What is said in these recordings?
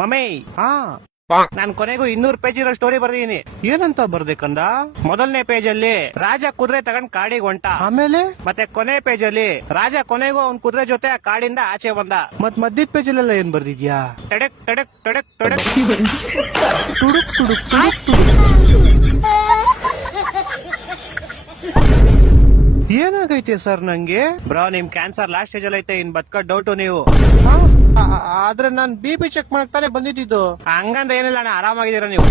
Mummy ಹಾ ನಾನ್ ಕೊನೆಗೂ 200 page ಇರೋ ಸ್ಟೋರಿ ಬರ್ದಿದ್ದೀನಿ. ಏನಂತ ಬರ್ದೇಕಂದ? ಮೊದಲನೇ ಪೇಜ್ ಅಲ್ಲಿ ರಾಜ ಕುದುರೆ ತಗೊಂಡ್ ಕಾಡಿಗೆ ಹೊಂಟ. ಆಮೇಲೆ ಮತ್ತೆ ಕೊನೆ ಪೇಜ್ ಅಲ್ಲಿ ರಾಜ ಕೊನೆಗೂ ಅವ್ನ್ ಕುದುರೆ ಜೊತೆ ಆ ಕಾಡಿಂದ ಆಚೆ ಬಂದ. ಮತ್ ಮಧ್ಯದ ಪೇಜ್ ಅಲ್ಲೆಲ್ಲ ಏನ್ ಬರ್ದಿದ್ಯಾ? ಟಡಕ್ ಟಡಕ್ ಟಡಕ್ ಟಡಕ್ ಟುಡುಕ್ ಟುಡುಕ್ ಟುಡುಕ್ ಟುಡುಕ್. ಏನಾಗೈತೆ ಸರ್ ನಂಗೆ? ಬ್ರೋ ನಿಮ್ ಕ್ಯಾನ್ಸರ್ ಲಾಸ್ಟ್ ಸ್ಟೇಜ್ ಅಲ್ಲಿ ಐತೆ, ಇನ್ ಬದುಕೋ ಡೌಟು ನೀವು. ಆದ್ರೆ ನಾನ್ BP ಚೆಕ್ ಮಾಡಕ್ ತಾನೇ ಬಂದಿದ್ದು. ಹಂಗಂದ್ರೆ ಏನಿಲ್ಲ ಅಣ್ಣ, ಆರಾಮಾಗಿದ್ದೀರಾ ನೀವು.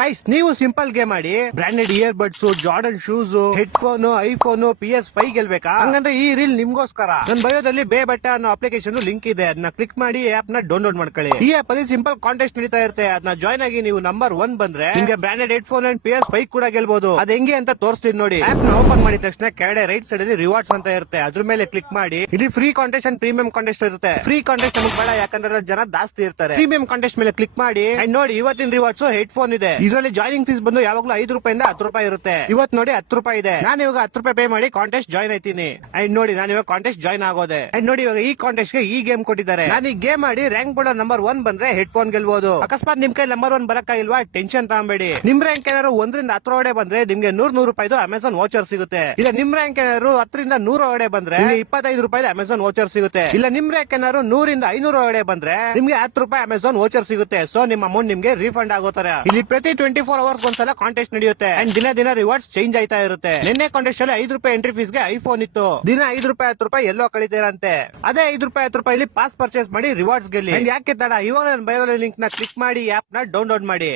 ಗೈಸ್ ನೀವು ಸಿಂಪಲ್ ಗೇಮ್ ಮಾಡಿ branded ear buds, Jordan shoes, headphone, iPhone, PS5 ಗೆಲ್ಬೇಕಾ? ಹಂಗಂದ್ರೆ ಈ ರೀಲ್ ನಿಮ್ಗೋಸ್ಕರ. ನನ್ನ ಬಯೋದಲ್ಲಿ ಬೇ ಬಟ್ಟ ಅನ್ನೋ ಅಪ್ಲಿಕೇಶನ್ ಲಿಂಕ್ ಇದೆ, ಅದನ್ನ ಕ್ಲಿಕ್ ಮಾಡಿ ಆಪ್ ನ ಡೌನ್ಲೋಡ್ ಮಾಡ್ಕೊಳ್ಳಿ. ಈ ಆಪ್ ಅಲ್ಲಿ ಸಿಂಪಲ್ ಕಾಂಟೆಸ್ಟ್ ನಡೀತಾ ಇರುತ್ತೆ, ಅದನ್ನ ಜಾಯ್ನ್ ಆಗಿ ನೀವು ನಂಬರ್ 1 ಬಂದ್ರೆ ನಿಮ್ಗೆ ಬ್ರಾಂಡೆಡ್ ಹೆಡ್ಫೋನ್ ಅಂಡ್ PS5 ಕೂಡ ಗೆಲ್ಬಹುದು. ಅದ್ ಹೆಂಗೆ ಅಂತ ತೋರಿಸ್ತೀನಿ ನೋಡಿ. ಆಪ್ ನ ಓಪನ್ ಮಾಡಿದ ತಕ್ಷಣ ಕೆಳಗಡೆ ರೈಟ್ ಸೈಡ್ ಅಲ್ಲಿ ರಿವಾರ್ಡ್ಸ್ ಅಂತ ಇರುತ್ತೆ, ಅದ್ರ ಮೇಲೆ ಕ್ಲಿಕ್ ಮಾಡಿ. ಇಲ್ಲಿ free contest and premium contest ಇರುತ್ತೆ. ಫ್ರೀ ಕಾಂಟೆಸ್ಟ್ ನಮಗೆ ಬೇಡ, ಯಾಕಂದ್ರೆ ಜನ ಜಾಸ್ತಿ ಇರ್ತಾರೆ. ಪ್ರೀಮಿಯಂ ಕಾಂಟೆಸ್ಟ್ ಮೇಲೆ ಕ್ಲಿಕ್ ಮಾಡಿ ಅಂಡ್ ನೋಡಿ ಇವತ್ತಿನ ರಿವಾರ್ಡ್ಸ್ ಹೆಡ್ಫೋನ್ ಇದೆ. ಇದರಲ್ಲಿ ಜಾಯ್ನಿಂಗ್ ಫೀಸ್ ಬಂದು ಯಾವಾಗಲೂ 5 ರೂಪಾಯಿಂದ 10 ರೂಪಾಯಿ ಇರುತ್ತೆ. ಇವತ್ತು ನೋಡಿ 10 ರೂಪಾಯಿ ಇದೆ. ನಾನು ಇವಾಗ 10 ರೂಪಾಯಿ ಪೇ ಮಾಡಿ ಕಾಂಟೆಸ್ಟ್ ಜಾಯ್ನ್ ಆಯ್ತೀನಿ. ಅಂಡ್ ನೋಡಿ ನಾನು ಇವಾಗ ಕಾಂಟೆಸ್ಟ್ ಜಾಯ್ನ್ ಆಗೋದೆ. ಅಂಡ್ ನೋಡಿ ಇವಾಗ ಈ ಕಾಂಟೆಸ್ಟ್ ಗೆ ಈ ಗೇಮ್ ಕೊಟ್ಟಿದ್ದಾರೆ. ನಾನು ಈ ಗೇಮ್ ಮಾಡಿ ರ್ಯಾಂಕ್ ಬೋರ್ಡ್ ನಂಬರ್ 1 ಬಂದ್ರೆ ಹೆಡ್ಫೋನ್ ಗೆಲ್ಬಹುದು. ಅಕಸ್ಮಾತ್ ನಿಮ್ ಕೈ ನಂಬರ್ 1 ಬರಕ್ಕಾಗಿಲ್ವಾ, ಟೆನ್ಷನ್ ತಗೊಂಬೇಡಿ. ನಿಮ್ ರ್ಯಾಂಕ್ ಏನಾದ್ರು 1 ರಿಂದ 10 ಒಳಗಡೆ ಬಂದ್ರೆ ನಿಮ್ಗೆ 100 ರೂಪಾಯಿದು ಅಮೆಝಾನ್ ವೋಚರ್ ಸಿಗುತ್ತೆ. ಇಲ್ಲ ನಿಮ್ ರ್ಯಾಂಕ್ ಏನಾದ್ರು 10 ರಿಂದ 100 ಒಳಗಡೆ ಬಂದ್ರೆ 25 ರೂಪಾಯಿ ಅಮೆಝಾನ್ ವೋಚರ್ ಸಿಗುತ್ತೆ. ಇಲ್ಲ ನಿಮ್ ರ್ಯಾಂಕ್ ಏನಾದ್ರು 100 ರಿಂದ 500 ಒಳಗಡೆ ಬಂದ್ರೆ ನಿಮ್ಗೆ 10 ರೂಪಾಯಿ ಅಮೆಝಾನ್ ವೋಚರ್ ಸಿಗುತ್ತೆ. ಸೊ ನಿಮ್ಮ ಅಮೌಂಟ್ ನಿಮ್ಗೆ ರೀಫಂಡ್ ಆಗೋತಾರೆ. ಇಲ್ಲಿ ಪ್ರತಿ 24 ಅವರ್ಸ್ ಒಂದ್ಸಲ ಕಾಂಟೆಸ್ಟ್ ನಡೆಯುತ್ತೆ ಅಂಡ್ ದಿನ ರಿವಾರ್ಡ್ಸ್ ಚೇಂಜ್ ಆಯ್ತಾ ಇರುತ್ತೆ. ನಿನ್ನೆ ಕಾಂಟೆಸ್ಟ್ ಅಲ್ಲಿ 5 ರೂಪಾಯಿ ಎಂಟ್ರಿ ಫೀಸ್ ಗೆ ಐಫೋನ್ ಇತ್ತು. ದಿನ 5 ರೂಪಾಯಿ 10 ರೂಪಾಯಿ ಎಲ್ಲೋ ಕಳಿತೀರಂತೆ. ಅದೇ 5 ರೂಪಾಯಿ 10 ರೂಪಾಯಿ ಪಾಸ್ ಪರ್ಚೇಸ್ ಮಾಡಿ ರಿವಾರ್ಡ್ಸ್ ಗೆಲ್ಲಿ. ಯಾಕೆ ತಡ, ಇವಾಗ ನನ್ನ ಬಯೋದಲ್ಲಿ ಲಿಂಕ್ ನ ಕ್ಲಿಕ್ ಮಾಡಿ ಆಪ್ ನ ಡೌನ್ಲೋಡ್ ಮಾಡಿ.